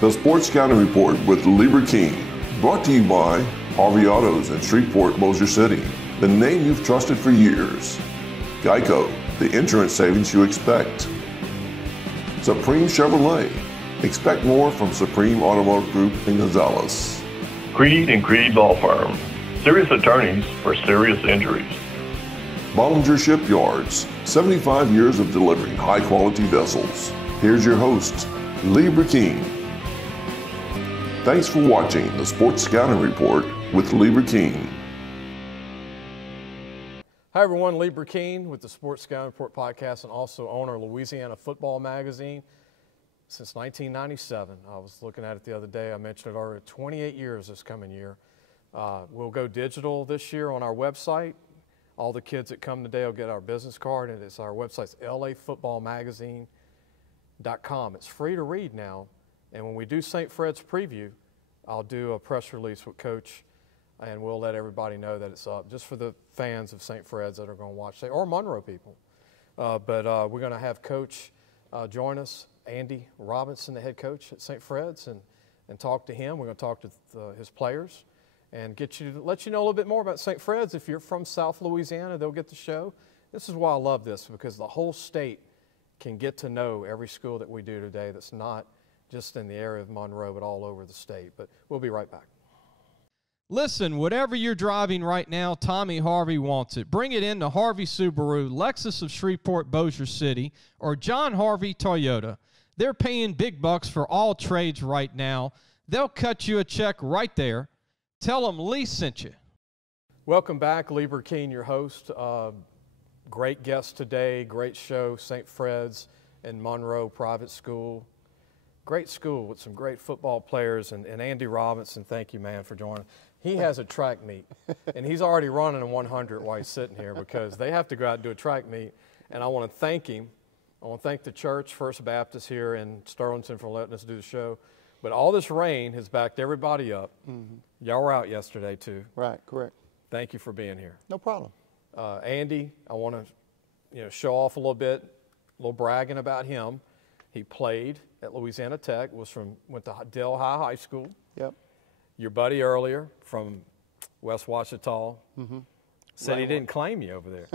The Sports Scouting Report with Lieber King, brought to you by Harvey Autos in Shreveport, Bossier City, the name you've trusted for years. Geico, the insurance savings you expect. Supreme Chevrolet, expect more from Supreme Automotive Group in Gonzales. Creed and Creed Law Firm, serious attorneys for serious injuries. Bollinger Shipyards, 75 years of delivering high-quality vessels. Here's your host, Lieber King. Thanks for watching the Sports Scouting Report with Lieber King. Hi everyone, Lieber King with the Sports Scouting Report podcast and also owner of Louisiana Football Magazine since 1997. I was looking at it the other day. I mentioned it already, 28 years this coming year. We'll go digital this year on our website. All the kids that come today will get our business card, and it's our website's lafootballmagazine.com. It's free to read now. And when we do St. Fred's preview, I'll do a press release with Coach, and we'll let everybody know that it's up, just for the fans of St. Fred's that are going to watch, or Monroe people. But we're going to have Coach join us, Andy Robinson, the head coach at St. Fred's, and talk to him. We're going to talk to his players and let you know a little bit more about St. Fred's. If you're from South Louisiana, they'll get the show. This is why I love this, because the whole state can get to know every school that we do today that's not just in the area of Monroe, but all over the state. But we'll be right back. Listen, whatever you're driving right now, Tommy Harvey wants it. Bring it in to Harvey Subaru, Lexus of Shreveport, Bossier City, or John Harvey Toyota. They're paying big bucks for all trades right now. They'll cut you a check right there. Tell them Lee sent you. Welcome back, Lieber King, your host. Great guest today, great show, St. Fred's in Monroe Private School. Great school with some great football players, and Andy Robinson, thank you, man, for joining. He has a track meet, and he's already running a 100 while he's sitting here because they have to go out and do a track meet, and I want to thank him. I want to thank the church, First Baptist here in Sterlington, for letting us do the show. But all this rain has backed everybody up. Mm-hmm. Y'all were out yesterday, too. Right, correct. Thank you for being here. No problem. Andy, I want to show off a little bragging about him. He played at Louisiana Tech, went to Delhi High School. Yep. Your buddy earlier from West Ouachita said he didn't claim you over there.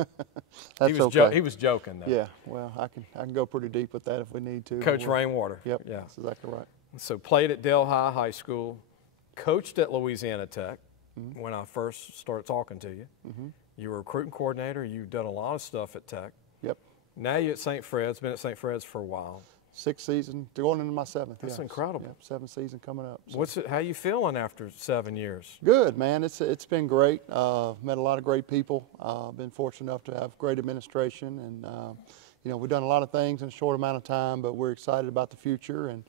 That's okay. He was joking, though. Yeah, well, I can go pretty deep with that if we need to. Coach Rainwater. Yep, yeah. that's exactly right. So played at Delhi High School, coached at Louisiana Tech when I first started talking to you. Mm-hmm. You were a recruiting coordinator. You've done a lot of stuff at Tech. Yep. Now you're at St. Fred's, been at St. Fred's for a while. 6th season, going into my 7th. That's incredible. Yep, 7th season coming up. So. How you feeling after 7 years? Good, man. It's been great. Met a lot of great people. Been fortunate enough to have great administration, and we've done a lot of things in a short amount of time. But we're excited about the future, and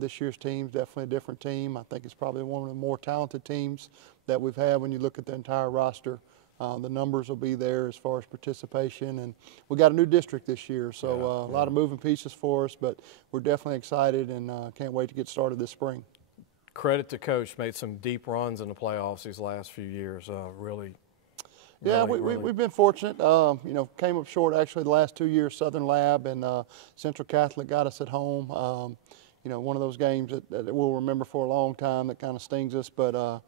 this year's team's definitely a different team. I think it's probably one of the more talented teams that we've had when you look at the entire roster. The numbers will be there as far as participation, and we got a new district this year, so a lot of moving pieces for us, but we're definitely excited and can't wait to get started this spring. Credit to Coach, made some deep runs in the playoffs these last few years, really. Yeah, we've been fortunate. Came up short actually the last 2 years. Southern Lab and Central Catholic got us at home. One of those games that we'll remember for a long time that kind of stings us, but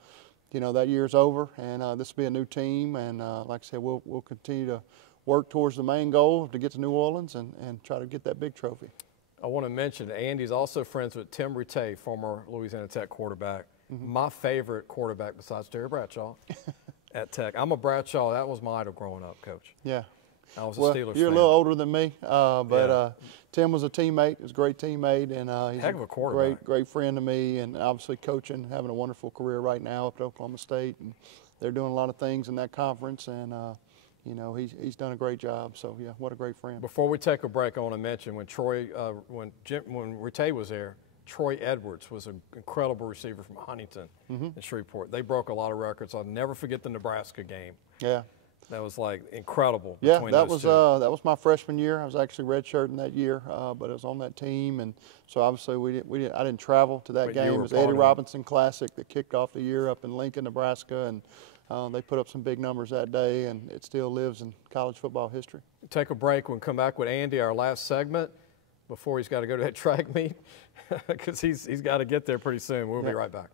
that year's over, and this will be a new team, and like I said, we'll continue to work towards the main goal to get to New Orleans and try to get that big trophy. I want to mention Andy's also friends with Tim Rattay, former Louisiana Tech quarterback. Mm-hmm. My favorite quarterback besides Terry Bradshaw at Tech. I'm a Bradshaw. That was my idol growing up, Coach. Yeah. I was a Steelers You're fan. a little older than me, but Tim was a teammate. He was a great teammate, and he's heck of a quarterback. Great friend to me, and obviously coaching, having a wonderful career right now up at Oklahoma State, and they're doing a lot of things in that conference, and he's done a great job. So yeah, what a great friend. Before we take a break, I want to mention when Rattay was there, Troy Edwards was an incredible receiver from Huntington in Shreveport. They broke a lot of records. I'll never forget the Nebraska game. Yeah. That was like incredible. Yeah, that was my freshman year. I was actually redshirting that year, but I was on that team, and so obviously I didn't travel to that game. It was the Eddie Robinson Classic that kicked off the year up in Lincoln, Nebraska, and they put up some big numbers that day, and it still lives in college football history. Take a break. We'll come back with Andy, our last segment. before he's got to go to that track meet because he's got to get there pretty soon. We'll be right back.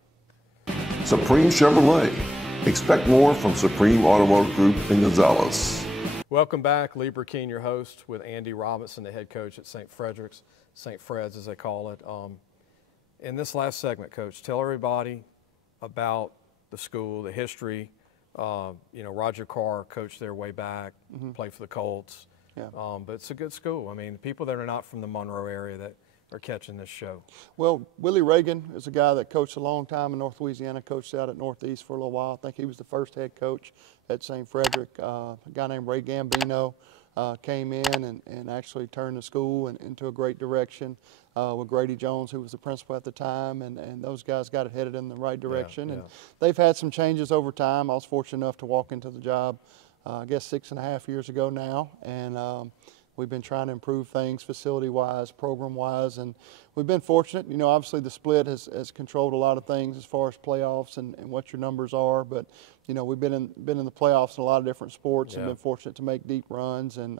Supreme Chevrolet. Expect more from Supreme Automotive Group in Gonzales. Welcome back. Lee Burkeen, your host, with Andy Robinson, the head coach at St. Fred's as they call it. In this last segment, Coach, tell everybody about the school, the history. Roger Carr coached there way back, played for the Colts. Yeah. But it's a good school. I mean, people that are not from the Monroe area that are catching this show. Well, Willie Reagan is a guy that coached a long time in North Louisiana, coached out at Northeast for a little while. I think he was the first head coach at St. Frederick. A guy named Ray Gambino came in and actually turned the school into a great direction with Grady Jones, who was the principal at the time, and those guys got it headed in the right direction. And they've had some changes over time. I was fortunate enough to walk into the job I guess 6.5 years ago now, and we've been trying to improve things facility-wise, program-wise, and we've been fortunate. Obviously the split has controlled a lot of things as far as playoffs and what your numbers are, but we've been in the playoffs in a lot of different sports and been fortunate to make deep runs. And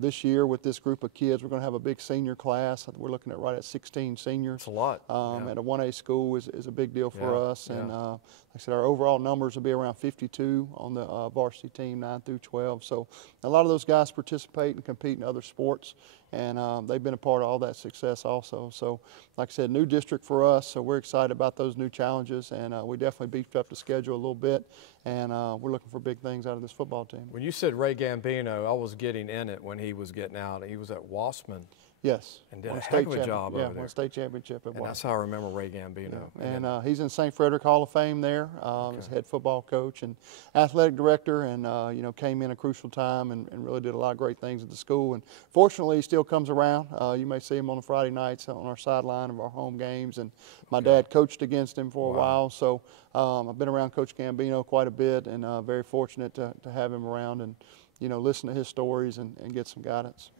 this year with this group of kids, we're going to have a big senior class. We're looking at right at 16 seniors. It's a lot. At a 1A school is a big deal for us. And like I said, our overall numbers will be around 52 on the varsity team, 9 through 12. So a lot of those guys participate and compete in other sports, and they've been a part of all that success also. So like I said, new district for us, so we're excited about those new challenges, and we definitely beefed up the schedule a little bit, and we're looking for big things out of this football team. When you said Ray Gambino, I was getting in it when he was getting out. He was at Wassman. Yes. And did a heck of a job over there. Won a state championship at Wassman. And that's how I remember Ray Gambino. Yeah. And he's in St. Frederick Hall of Fame there as head football coach and athletic director, and came in a crucial time and really did a lot of great things at the school. And fortunately, he still comes around. You may see him on the Friday nights on our sideline of our home games. And my dad coached against him for a while, so I've been around Coach Gambino quite a bit, and very fortunate to have him around and listen to his stories and get some guidance.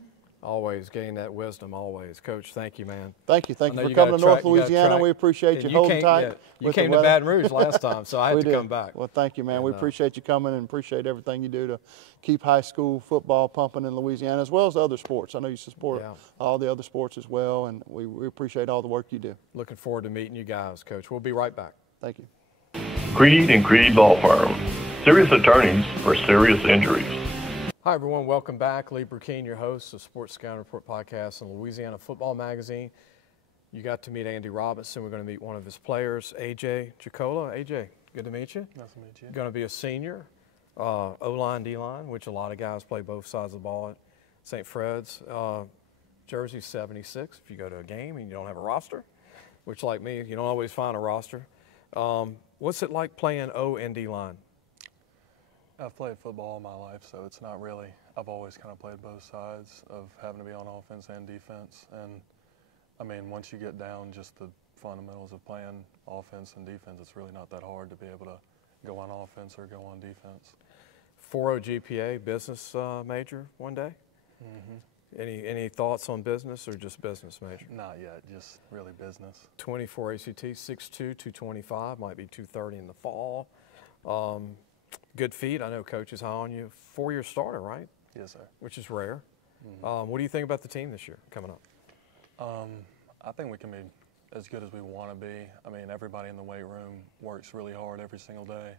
Always gain that wisdom, always. Coach, thank you, man. Thank you for coming to North Louisiana. We appreciate you holding tight. You came to Baton Rouge last time, so I had to come back. Well, thank you, man. We appreciate you coming and appreciate everything you do to keep high school football pumping in Louisiana, as well as other sports. I know you support all the other sports as well, and we appreciate all the work you do. Looking forward to meeting you guys, Coach. We'll be right back. Thank you. Creed and Creed Law Firm. Serious attorneys for serious injuries. Hi, everyone. Welcome back. Lee Burkeen, your host of Sports Scouting Report podcast and Louisiana Football Magazine. You got to meet Andy Robinson. We're going to meet one of his players, AJ Chicola. AJ, good to meet you. Nice to meet you. Going to be a senior, O-line, D-line, which a lot of guys play both sides of the ball at St. Fred's. Jersey 76 if you go to a game and you don't have a roster, which like me, you don't always find a roster. What's it like playing O and D-line? I've played football all my life, so it's not really – I've always kind of played both sides of having to be on offense and defense. And, I mean, once you get down just the fundamentals of playing offense and defense, it's really not that hard to be able to go on offense or go on defense. 4.0 GPA, business major one day? Mm-hmm. Any thoughts on business or just business major? Not yet, just really business. 24 ACT, 6'2", 225, might be 230 in the fall. Good feet. I know Coach is high on you. 4-year starter, right? Yes, sir. Which is rare. Mm-hmm. What do you think about the team this year coming up? I think we can be as good as we want to be. I mean, everybody in the weight room works really hard every single day.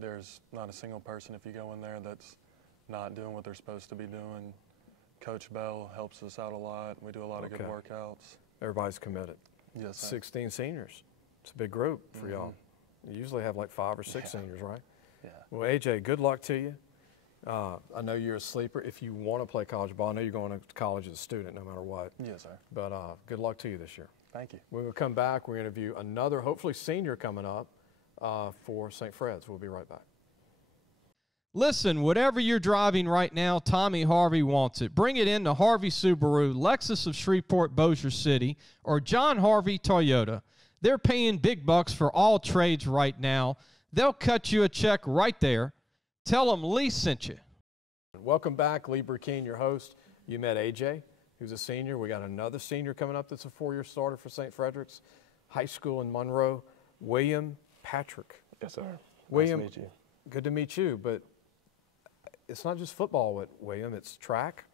There's not a single person, if you go in there, that's not doing what they're supposed to be doing. Coach Bell helps us out a lot. We do a lot of good workouts. Everybody's committed. Yes, sir. 16 seniors. It's a big group for y'all. You usually have like 5 or 6 seniors, right? Yeah. Well, AJ, good luck to you. I know you're a sleeper. If you want to play college ball, I know you're going to college as a student no matter what. Yes, sir. But good luck to you this year. Thank you. When we come back, we're going to interview another, hopefully senior coming up for St. Fred's. We'll be right back. Listen, whatever you're driving right now, Tommy Harvey wants it. Bring it in to Harvey Subaru, Lexus of Shreveport, Bossier City, or John Harvey Toyota. They're paying big bucks for all trades right now. They'll cut you a check right there. Tell them Lee sent you. Welcome back. Lee Burkeen, your host. You met AJ, who's a senior. We got another senior coming up that's a 4-year starter for St. Frederick's High School in Monroe, William Patrick. Yes, sir. William, nice to meet you. Good to meet you, but it's not just football with William. It's track,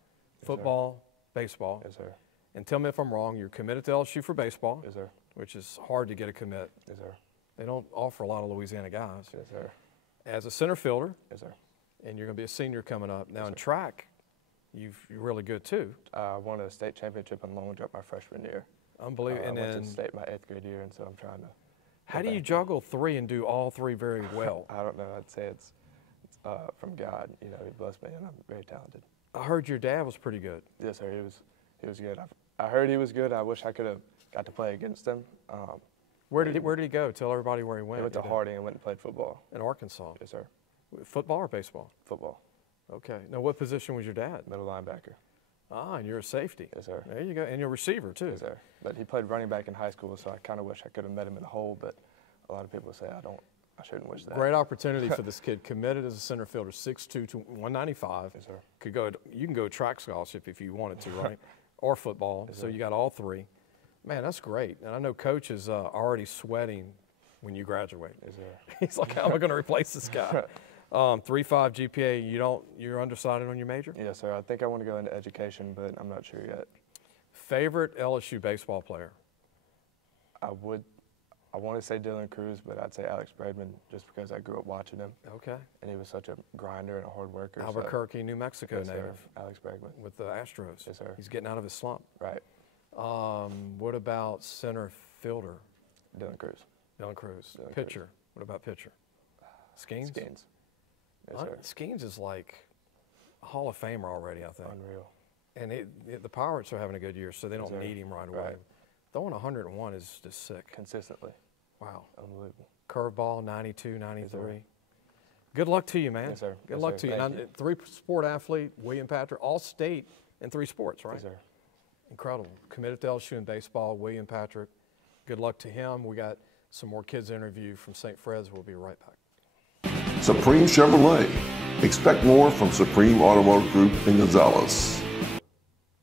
football, baseball. Yes, sir. And tell me if I'm wrong, you're committed to LSU for baseball. Yes, sir. Which is hard to get a commit. Yes, sir. They don't offer a lot of Louisiana guys. Yes, sir. As a center fielder. Yes, sir. And you're going to be a senior coming up. Now yes, in sir. track, you're really good too. I won a state championship in long jump my freshman year. Unbelievable. I went to state my 8th grade year, and so I'm trying to. How do you juggle 3 and do all 3 very well? I don't know. I'd say it's from God. You know, He blessed me, and I'm very talented. I heard your dad was pretty good. Yes, sir. He was good. I heard he was good. I wish I could have got to play against him. Where did he go? Tell everybody where he went. He went to Harding and went and played football. In Arkansas? Yes, sir. Football or baseball? Football. Okay. Now, what position was your dad? Middle linebacker. Ah, and you're a safety. Yes, sir. There you go. And you're a receiver, too. Yes, sir. But he played running back in high school, so I kind of wish I could have met him in the hole, but a lot of people say I shouldn't wish that. Great opportunity for this kid. Committed as a center fielder, 6'2" to 195. Yes, sir. You can go track scholarship if you wanted to, right? Or football. Yes, so sir. you got all 3. Man, that's great. And I know Coach is already sweating when you graduate. Yes, sir. He's like, how am I going to replace this guy? 3.5 GPA. You're undecided on your major? Yes, sir. I think I want to go into education, but I'm not sure yet. Favorite LSU baseball player? I want to say Dylan Cruz, but I'd say Alex Bregman just because I grew up watching him. Okay. And he was such a grinder and a hard worker. Albuquerque, New Mexico yes, native. Sir. Alex Bregman. With the Astros. Yes, sir. He's getting out of his slump. Right. What about center fielder? Dylan Cruz. Dylan Cruz. Dylan pitcher. Cruz. What about pitcher? Skeens? Skeens. Yes, sir. Skeens is like a Hall of Famer already, I think. Unreal. And the Pirates are having a good year, so they don't yes, need him right away. Right. Throwing 101 is just sick. Consistently. Wow. Unbelievable. Curveball, 92, 93. Yes, good luck to you, man. Yes, sir. Good yes, luck sir. to you. Thank Now, 3-sport athlete, William Patrick, all state in 3 sports, right? Yes, sir. Incredible. Committed to LSU in baseball, William Patrick. Good luck to him. We got some more kids interview from St. Fred's. We'll be right back. Supreme Chevrolet. Expect more from Supreme Automotive Group in Gonzales.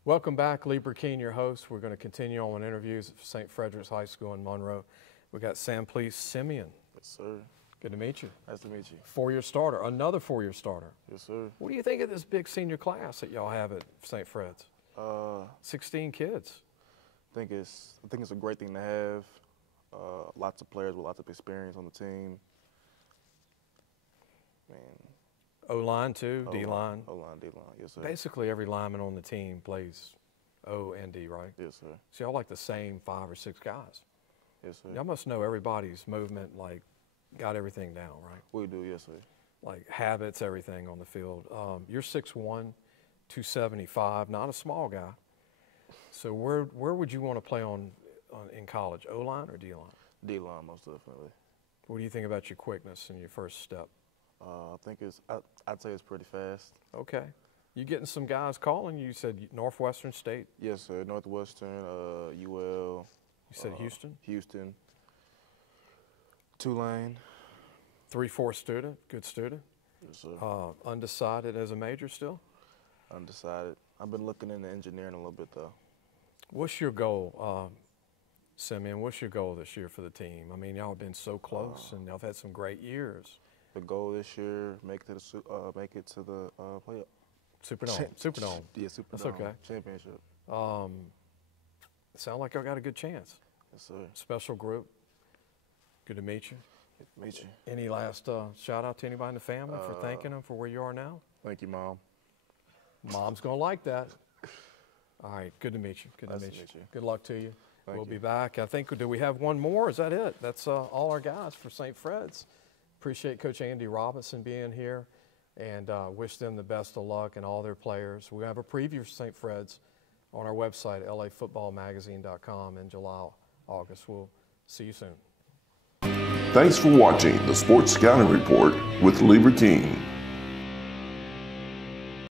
Welcome back. Lee Burkeen, your host. We're going to continue on with interviews at St. Frederick's High School in Monroe. We got Sam Please Simeon. Yes, sir. Good to meet you. Nice to meet you. 4-year starter, another 4-year starter. Yes, sir. What do you think of this big senior class that y'all have at St. Fred's? 16 kids. I think it's a great thing to have. Lots of players with lots of experience on the team. Man. O-line too, D-line. O-line, D-line, yes, sir. Basically every lineman on the team plays O and D, right? Yes, sir. So y'all like the same 5 or 6 guys. Yes, sir. Y'all must know everybody's movement, like got everything down, right? We do, yes, sir. Like habits, everything on the field. You're 6'1", 275, not a small guy. So where would you want to play in college, O-line or D-line? D-line, most definitely. What do you think about your quickness in your first step? I think I'd say it's pretty fast. Okay. You getting some guys calling? You said Northwestern State? Yes, sir. Northwestern, UL. You said Houston? Houston. Tulane. 3-4 student, good student. Yes, sir. Undecided as a major still? Undecided. I've been looking into engineering a little bit, though. What's your goal, Simeon? What's your goal this year for the team? I mean, y'all have been so close, and y'all have had some great years. The goal this year, make it to the playoff. Superdome. Yeah, Superdome. That's okay. Championship. Sound like y'all got a good chance. Yes, sir. Special group. Good to meet you. Good to meet you. Any last shout out to anybody in the family for thanking them for where you are now? Thank you, Mom. Mom's gonna like that. All right, good to meet you. Good to meet you. Good luck to you. We'll be back. I think, do we have one more? Is that it? That's all our guys for St. Fred's. Appreciate Coach Andy Robinson being here, and wish them the best of luck and all their players. We have a preview for St. Fred's on our website, lafootballmagazine.com in July, August. We'll see you soon. Thanks for watching the Sports Scouting Report with Lieber King.